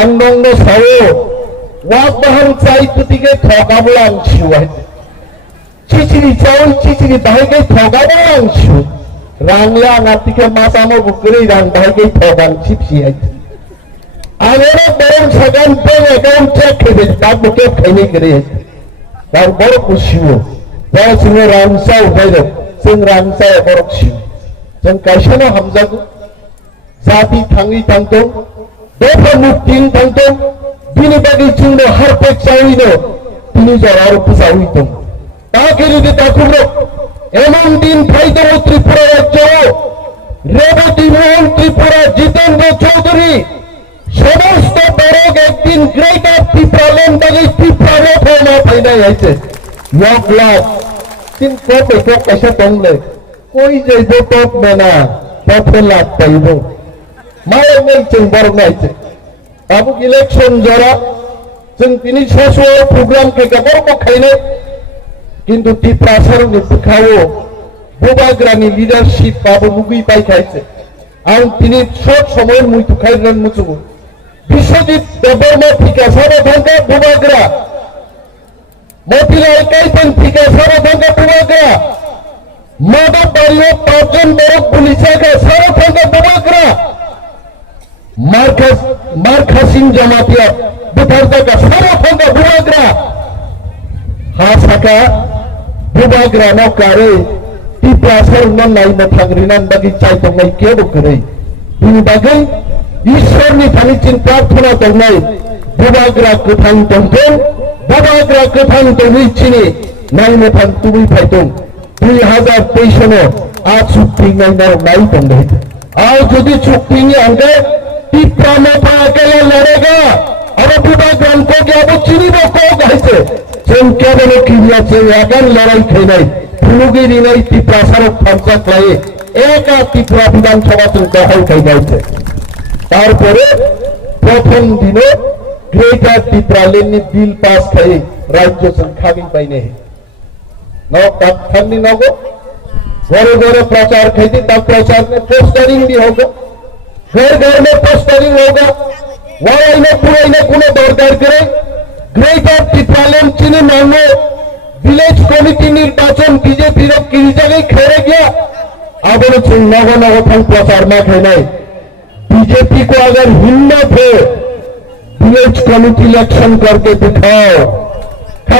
Andong no sawo, wak bahang cai putike thoga bolang ciuat. Ciciri caul ciciri bahage thoga bolang ciu. Rangla ngatike masamo bukuri rang bahage thoga cipsiat. Agora barang sagan bank account check kebe, tak buket kene kere. Dar borok kusiu, borok singe ramsa udah, sing ramsa borok ciu. Jeng kaisana hamzaku, zati tangi tangtong. Dopa mukting tangtong, bini bagi cingdo harpek sawino, bini jarar pusawito. Takiri di takubro, emang din faito Tripura Rajyo, Revati Mohan Tripura Jitendra Chaudhary, সমস্ত বড়ক একদিন great of Tripura land বাকি ত্রিপুরা রথনা ফাইনা আছে lock lock তিন কত তো कैसे তংলে কই যাইব টপ মেনা পথে লাগ পাইব মায়ের নেই চিং বড় নাইছে বাবু ইলেকশন জরা जों তিনি শেষ প্রোগ্রাম কে গবর খাইনে কিন্তু ত্রিপুরা সরকার দেখাও বোবাগ্রানি লিডারশিপ বাবু মুগি পাই খাইছে আর তিনি সব সময় মুই তো খাইলেন মুচু বিশ্বজিৎ দেববর্মা থেকে সর্বধঙ্গ বোবাগ্রা মতিলাল কাইপন থেকে সর্বধঙ্গ বোবাগ্রা মাধব বাড়িও 5 জন বড় পুলিশকে সর্বধঙ্গ বোবাগ্রা মার্কাসিং জামাতিয়া বুথারদাকা সর্বধঙ্গ বোবাগ্রা হাসাকা বোবাগ্রা নকারে ত্রিপুরা সরকার নাইনো থাংরিনান বাকি চাইতংনাই কেবো করে बिनि बागै ईश्वरनि थानिसिम प्रार्थना दंनाय बोबाग्रा गोथां दंफां बोबाग्रा गोथां दंनिचिनि नायनो थां तुबै फायदं 2023 नो आज चुक्तिनाय नाय दंदे आज যদি চুক্তিনি আনগে ত্রিপুরা মাথা একেলা লড়েগা আর बोबाग्रान को अब চিনিব কো গাইছে जों केवल किरियाছে এখন লড়াই খাইনাই ফুলুগিরি নাই ত্রিপুরা সরক পঞ্চায়েত লাই একা ত্রিপুরা বিধানসভা দখল খাই যাইছে তারপরে প্রথম দিনে greater Tripura Lenny bill pass খাই রাজ্য খাবি পাইনে থাকনি নগো ঘরে ঘরে প্রচার খাইতে তা প্রচার में पोस्टरिंग भी होगा घर घर में पोस्टरिंग होगा वहां इन्हें पूरा इन्हें कोनो दरकार करे ग्रेटर ত্রিপুরা লেন চিনি मांगो विलेज कमिटी निर्वाचन बीजेपी रो की जगह खेरे गया अब नगो नगो थां प्रचार में खेनाई बीजेपी को अगर हिम्मत है विलेज कमिटी इलेक्शन करके दिखाओ खा